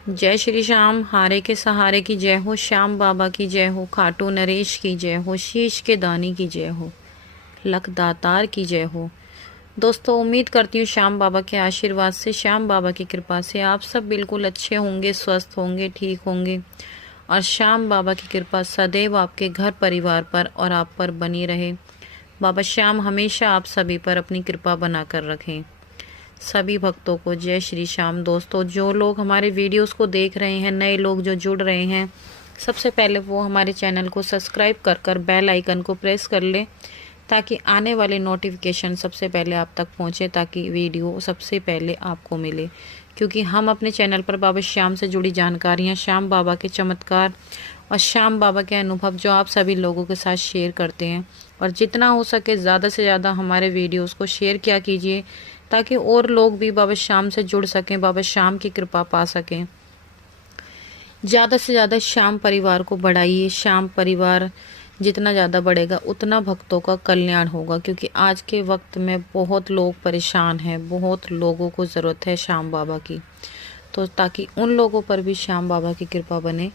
जय श्री श्याम, हारे के सहारे की जय हो, श्याम बाबा की जय हो, खाटू नरेश की जय हो, शीश के दानी की जय हो, लख दातार की जय हो। दोस्तों, उम्मीद करती हूँ श्याम बाबा के आशीर्वाद से, श्याम बाबा की कृपा से आप सब बिल्कुल अच्छे होंगे, स्वस्थ होंगे, ठीक होंगे और श्याम बाबा की कृपा सदैव आपके घर परिवार पर और आप पर बनी रहे। बाबा श्याम हमेशा आप सभी पर अपनी कृपा बनाकर रखें। सभी भक्तों को जय श्री श्याम। दोस्तों, जो लोग हमारे वीडियोस को देख रहे हैं, नए लोग जो जुड़ रहे हैं, सबसे पहले वो हमारे चैनल को सब्सक्राइब कर बेल आइकन को प्रेस कर लें ताकि आने वाले नोटिफिकेशन सबसे पहले आप तक पहुंचे, ताकि वीडियो सबसे पहले आपको मिले। क्योंकि हम अपने चैनल पर बाबा श्याम से जुड़ी जानकारियाँ, श्याम बाबा के चमत्कार और श्याम बाबा के अनुभव जो आप सभी लोगों के साथ शेयर करते हैं, और जितना हो सके ज़्यादा से ज़्यादा हमारे वीडियोस को शेयर किया कीजिए ताकि और लोग भी बाबा श्याम से जुड़ सकें, बाबा श्याम की कृपा पा सकें। ज़्यादा से ज़्यादा श्याम परिवार को बढ़ाइए। श्याम परिवार जितना ज़्यादा बढ़ेगा उतना भक्तों का कल्याण होगा, क्योंकि आज के वक्त में बहुत लोग परेशान हैं, बहुत लोगों को ज़रूरत है श्याम बाबा की। तो ताकि उन लोगों पर भी श्याम बाबा की कृपा बने,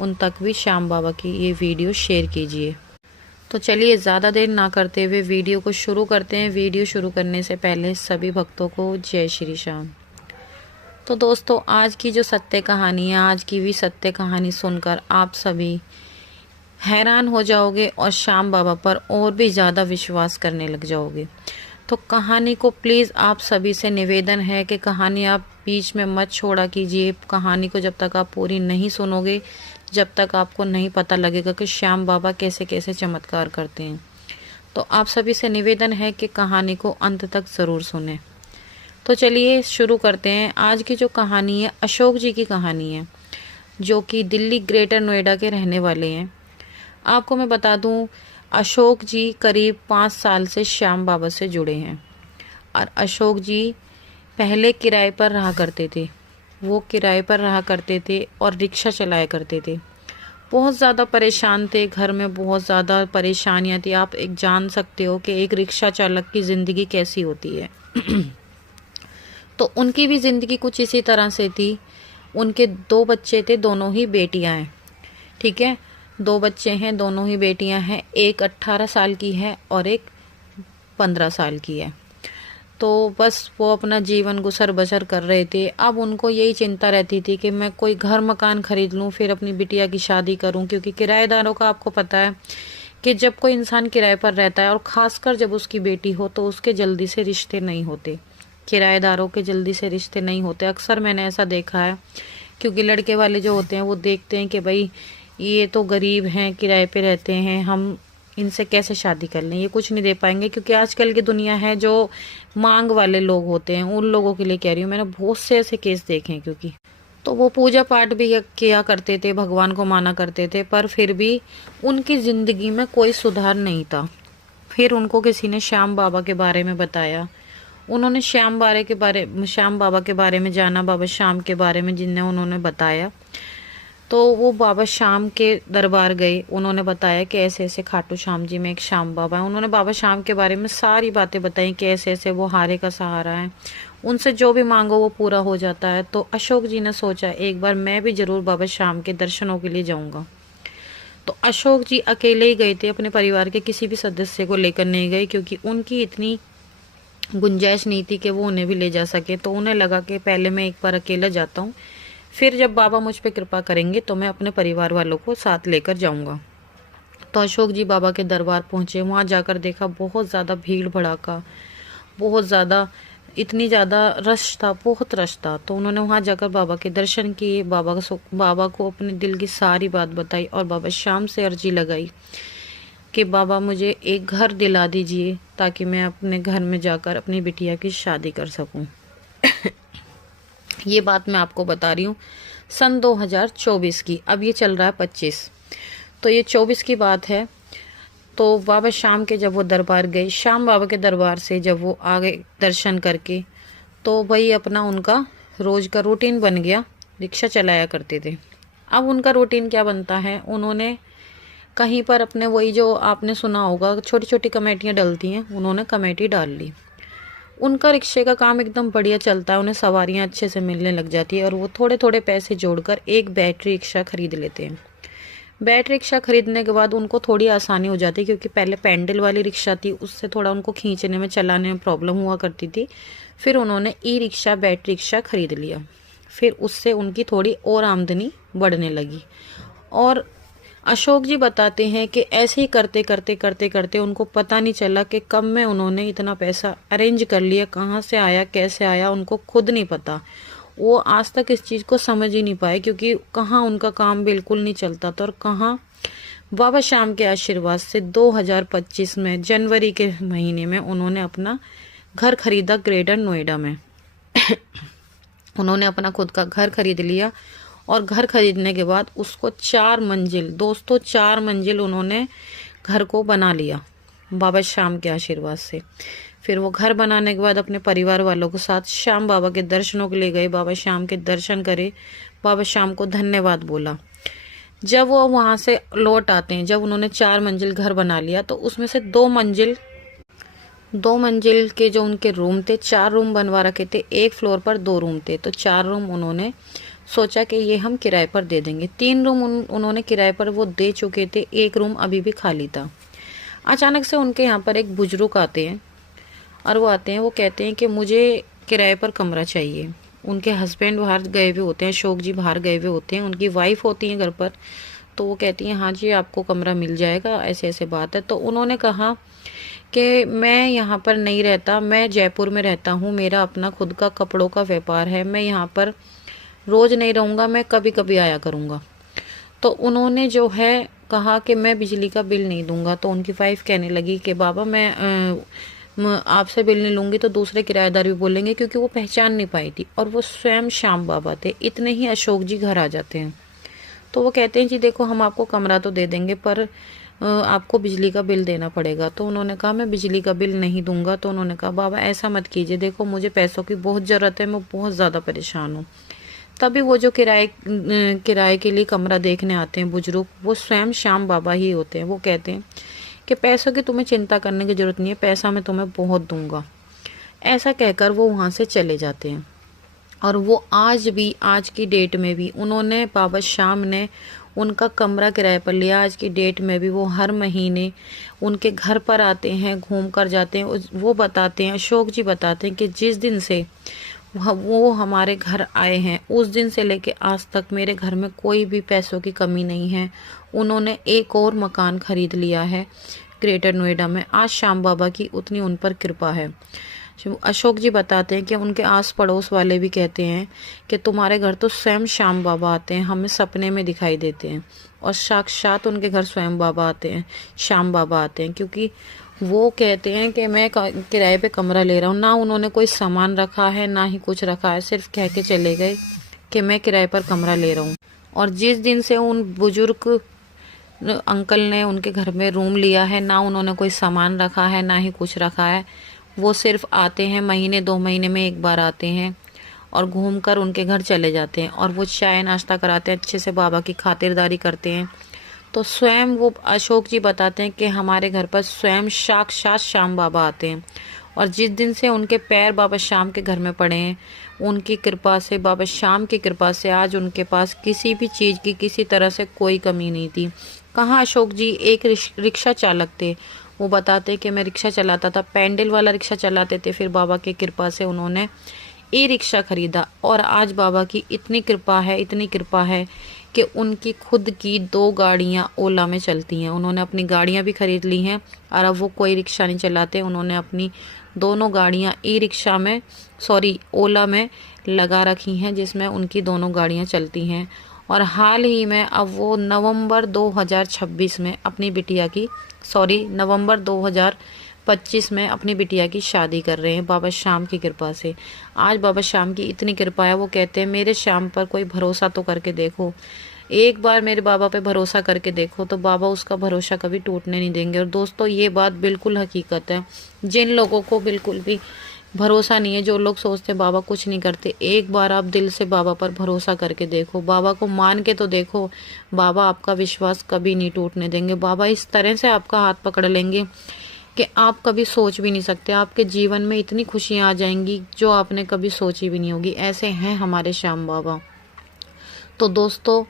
उन तक भी श्याम बाबा की ये वीडियो शेयर कीजिए। तो चलिए ज़्यादा देर ना करते हुए वीडियो को शुरू करते हैं। वीडियो शुरू करने से पहले सभी भक्तों को जय श्री श्याम। तो दोस्तों, आज की जो सत्य कहानी है, आज की भी सत्य कहानी सुनकर आप सभी हैरान हो जाओगे और श्याम बाबा पर और भी ज़्यादा विश्वास करने लग जाओगे। तो कहानी को प्लीज़ आप सभी से निवेदन है कि कहानी आप बीच में मत छोड़ा कीजिए। कहानी को जब तक आप पूरी नहीं सुनोगे, जब तक आपको नहीं पता लगेगा कि श्याम बाबा कैसे कैसे चमत्कार करते हैं। तो आप सभी से निवेदन है कि कहानी को अंत तक ज़रूर सुने। तो चलिए शुरू करते हैं। आज की जो कहानी है अशोक जी की कहानी है, जो कि दिल्ली ग्रेटर नोएडा के रहने वाले हैं। आपको मैं बता दूं, अशोक जी करीब 5 साल से श्याम बाबा से जुड़े हैं और अशोक जी पहले किराए पर रहा करते थे। वो किराए पर रहा करते थे और रिक्शा चलाया करते थे। बहुत ज़्यादा परेशान थे, घर में बहुत ज़्यादा परेशानियां थी। आप एक जान सकते हो कि एक रिक्शा चालक की ज़िंदगी कैसी होती है। तो उनकी भी ज़िंदगी कुछ इसी तरह से थी। उनके 2 बच्चे थे, दोनों ही बेटियां हैं। ठीक है, 2 बच्चे हैं, दोनों ही बेटियां हैं। एक 18 साल की है और एक 15 साल की है। तो बस वो अपना जीवन गुजर बसर कर रहे थे। अब उनको यही चिंता रहती थी कि मैं कोई घर मकान खरीद लूं, फिर अपनी बिटिया की शादी करूं। क्योंकि किराएदारों का आपको पता है कि जब कोई इंसान किराए पर रहता है और ख़ासकर जब उसकी बेटी हो, तो उसके जल्दी से रिश्ते नहीं होते। किराएदारों के जल्दी से रिश्ते नहीं होते, अक्सर मैंने ऐसा देखा है। क्योंकि लड़के वाले जो होते हैं वो देखते हैं कि भाई ये तो गरीब हैं, किराए पे रहते हैं, हम इनसे कैसे शादी कर लें, ये कुछ नहीं दे पाएंगे। क्योंकि आजकल की दुनिया है, जो मांग वाले लोग होते हैं उन लोगों के लिए कह रही हूँ, मैंने बहुत से ऐसे केस देखे हैं। क्योंकि तो वो पूजा पाठ भी किया करते थे, भगवान को माना करते थे, पर फिर भी उनकी ज़िंदगी में कोई सुधार नहीं था। फिर उनको किसी ने श्याम बाबा के बारे में बताया। उन्होंने श्याम बाबा के बारे में जाना, बाबा श्याम के बारे में जिन्हें उन्होंने बताया। तो वो बाबा श्याम के दरबार गए। उन्होंने बताया कि ऐसे ऐसे खाटू श्याम जी में एक श्याम बाबा है। उन्होंने बाबा श्याम के बारे में सारी बातें बताई कि ऐसे ऐसे वो हारे का सहारा है, उनसे जो भी मांगो वो पूरा हो जाता है। तो अशोक जी ने सोचा एक बार मैं भी जरूर बाबा श्याम के दर्शनों के लिए जाऊंगा। तो अशोक जी अकेले ही गए थे, अपने परिवार के किसी भी सदस्य को लेकर नहीं गए, क्योंकि उनकी इतनी गुंजाइश नहीं थी कि वो उन्हें भी ले जा सके। तो उन्हें लगा कि पहले मैं एक बार अकेला जाता हूँ, फिर जब बाबा मुझ पे कृपा करेंगे तो मैं अपने परिवार वालों को साथ लेकर जाऊंगा। तो अशोक जी बाबा के दरबार पहुंचे। वहां जाकर देखा बहुत ज़्यादा भीड़ भड़ाका, बहुत ज़्यादा, इतनी ज़्यादा रश था, बहुत रश था। तो उन्होंने वहां जाकर बाबा के दर्शन किए, बाबा को अपने दिल की सारी बात बताई और बाबा श्याम से अर्जी लगाई कि बाबा मुझे एक घर दिला दीजिए ताकि मैं अपने घर में जाकर अपनी बिटिया की शादी कर सकूं। ये बात मैं आपको बता रही हूँ सन 2024 की। अब ये चल रहा है 25, तो ये 24 की बात है। तो बाबा श्याम के जब वो दरबार गए, श्याम बाबा के दरबार से जब वो आगे दर्शन करके, तो भाई अपना उनका रोज का रूटीन बन गया। रिक्शा चलाया करते थे। अब उनका रूटीन क्या बनता है, उन्होंने कहीं पर अपने, वही जो आपने सुना होगा छोटी छोटी कमेटियाँ डलती हैं, उन्होंने कमेटी डाल ली। उनका रिक्शे का काम एकदम बढ़िया चलता है, उन्हें सवारियां अच्छे से मिलने लग जाती है और वो थोड़े थोड़े पैसे जोड़कर एक बैटरी रिक्शा खरीद लेते हैं। बैटरी रिक्शा खरीदने के बाद उनको थोड़ी आसानी हो जाती है, क्योंकि पहले पैडल वाली रिक्शा थी, उससे थोड़ा उनको खींचने में चलाने में प्रॉब्लम हुआ करती थी। फिर उन्होंने ई रिक्शा बैटरी रिक्शा खरीद लिया। फिर उससे उनकी थोड़ी और आमदनी बढ़ने लगी। और अशोक जी बताते हैं कि ऐसे ही करते करते करते करते उनको पता नहीं चला कि कब में उन्होंने इतना पैसा अरेंज कर लिया, कहाँ से आया कैसे आया उनको खुद नहीं पता। वो आज तक इस चीज़ को समझ ही नहीं पाए, क्योंकि कहाँ उनका काम बिल्कुल नहीं चलता था और कहाँ बाबा श्याम के आशीर्वाद से 2025 में जनवरी के महीने में उन्होंने अपना घर खरीदा ग्रेटर नोएडा में। उन्होंने अपना खुद का घर खरीद लिया और घर खरीदने के बाद उसको 4 मंजिल, दोस्तों 4 मंजिल उन्होंने घर को बना लिया बाबा श्याम के आशीर्वाद से। फिर वो घर बनाने के बाद अपने परिवार वालों के साथ श्याम बाबा के दर्शनों के लिए गए, बाबा श्याम के दर्शन करे, बाबा श्याम को धन्यवाद बोला। जब वो वहां से लौट आते हैं, जब उन्होंने 4 मंजिल घर बना लिया, तो उसमें से 2 मंजिल के जो उनके रूम थे, 4 रूम बनवा रखे थे, एक फ्लोर पर 2 रूम थे, तो 4 रूम उन्होंने सोचा कि ये हम किराए पर दे देंगे। 3 रूम उन्होंने किराए पर वो दे चुके थे, 1 रूम अभी भी खाली था। अचानक से उनके यहाँ पर एक बुजुर्ग आते हैं और वो आते हैं, वो कहते हैं कि मुझे किराए पर कमरा चाहिए। उनके हस्बैंड बाहर गए हुए होते हैं, अशोक जी बाहर गए हुए होते हैं, उनकी वाइफ होती है घर पर। तो वो कहती हैं हाँ जी आपको कमरा मिल जाएगा, ऐसे ऐसे बात है। तो उन्होंने कहा कि मैं यहाँ पर नहीं रहता, मैं जयपुर में रहता हूँ, मेरा अपना खुद का कपड़ों का व्यापार है, मैं यहाँ पर रोज नहीं रहूँगा, मैं कभी कभी आया करूँगा। तो उन्होंने जो है कहा कि मैं बिजली का बिल नहीं दूंगा। तो उनकी वाइफ कहने लगी कि बाबा मैं आपसे बिल नहीं लूंगी तो दूसरे किराएदार भी बोलेंगे, क्योंकि वो पहचान नहीं पाई थी और वो स्वयं श्याम बाबा थे। इतने ही अशोक जी घर आ जाते हैं। तो वो कहते हैं जी देखो हम आपको कमरा तो दे देंगे, पर आपको बिजली का बिल देना पड़ेगा। तो उन्होंने कहा मैं बिजली का बिल नहीं दूंगा। तो उन्होंने कहा बाबा ऐसा मत कीजिए, देखो मुझे पैसों की बहुत ज़रूरत है, मैं बहुत ज़्यादा परेशान हूँ। तभी वो जो किराए के लिए कमरा देखने आते हैं बुजुर्ग, वो स्वयं श्याम बाबा ही होते हैं। वो कहते हैं कि पैसों की तुम्हें चिंता करने की जरूरत नहीं है, पैसा मैं तुम्हें बहुत दूंगा। ऐसा कहकर वो वहाँ से चले जाते हैं। और वो आज भी, आज की डेट में भी उन्होंने, बाबा श्याम ने उनका कमरा किराए पर लिया। आज की डेट में भी वो हर महीने उनके घर पर आते हैं, घूम कर जाते हैं। वो बताते हैं, अशोक जी बताते हैं कि जिस दिन से वो हमारे घर आए हैं उस दिन से लेके आज तक मेरे घर में कोई भी पैसों की कमी नहीं है। उन्होंने एक और मकान खरीद लिया है ग्रेटर नोएडा में। आज श्याम बाबा की उतनी उन पर कृपा है। अशोक जी बताते हैं कि उनके आस पड़ोस वाले भी कहते हैं कि तुम्हारे घर तो स्वयं श्याम बाबा आते हैं, हमें सपने में दिखाई देते हैं। और साक्षात उनके घर स्वयं बाबा आते हैं, श्याम बाबा आते हैं। क्योंकि वो कहते हैं कि मैं किराए पे कमरा ले रहा हूँ, ना उन्होंने कोई सामान रखा है ना ही कुछ रखा है, सिर्फ कह के चले गए कि मैं किराए पर कमरा ले रहा हूँ। और जिस दिन से उन बुजुर्ग अंकल ने उनके घर में रूम लिया है, ना उन्होंने कोई सामान रखा है ना ही कुछ रखा है। वो सिर्फ आते हैं, महीने 2 महीने में एक बार आते हैं और घूमकर उनके घर चले जाते हैं। और वो चाय नाश्ता कराते हैं, अच्छे से बाबा की खातिरदारी करते हैं। तो स्वयं वो अशोक जी बताते हैं कि हमारे घर पर स्वयं साक्षात श्याम बाबा आते हैं। और जिस दिन से उनके पैर बाबा श्याम के घर में पड़े हैं, उनकी कृपा से, बाबा श्याम की कृपा से आज उनके पास किसी भी चीज़ की किसी तरह से कोई कमी नहीं थी। कहाँ अशोक जी एक रिक्शा चालक थे। वो बताते कि मैं रिक्शा चलाता था, पैडल वाला रिक्शा चलाते थे। फिर बाबा की कृपा से उन्होंने ई रिक्शा खरीदा और आज बाबा की इतनी कृपा है, इतनी कृपा है कि उनकी खुद की 2 गाड़ियाँ ओला में चलती हैं। उन्होंने अपनी गाड़ियाँ भी खरीद ली हैं और अब वो कोई रिक्शा नहीं चलाते। उन्होंने अपनी दोनों गाड़ियाँ ई रिक्शा में, ओला में लगा रखी हैं, जिसमें उनकी दोनों गाड़ियाँ चलती हैं। और हाल ही में अब वो नवंबर 2026 में अपनी बिटिया की, नवंबर 2025 में अपनी बिटिया की शादी कर रहे हैं बाबा श्याम की कृपा से। आज बाबा श्याम की इतनी कृपा है, वो कहते हैं मेरे श्याम पर कोई भरोसा तो करके देखो, एक बार मेरे बाबा पे भरोसा करके देखो तो बाबा उसका भरोसा कभी टूटने नहीं देंगे। और दोस्तों ये बात बिल्कुल हकीकत है। जिन लोगों को बिल्कुल भी भरोसा नहीं है, जो लोग सोचते हैं बाबा कुछ नहीं करते, एक बार आप दिल से बाबा पर भरोसा करके देखो, बाबा को मान के तो देखो, बाबा आपका विश्वास कभी नहीं टूटने देंगे। बाबा इस तरह से आपका हाथ पकड़ लेंगे कि आप कभी सोच भी नहीं सकते। आपके जीवन में इतनी खुशियाँ आ जाएंगी जो आपने कभी सोची भी नहीं होगी। ऐसे हैं हमारे श्याम बाबा। तो दोस्तों,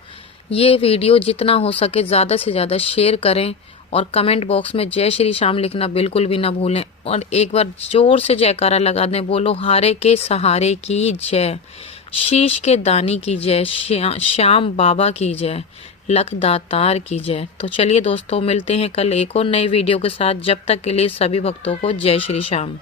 ये वीडियो जितना हो सके ज़्यादा से ज़्यादा शेयर करें और कमेंट बॉक्स में जय श्री श्याम लिखना बिल्कुल भी ना भूलें। और एक बार जोर से जयकारा लगा दें, बोलो हारे के सहारे की जय, शीश के दानी की जय, श्याम बाबा की जय, लख दातार की जय। तो चलिए दोस्तों, मिलते हैं कल एक और नई वीडियो के साथ। जब तक के लिए सभी भक्तों को जय श्री श्याम।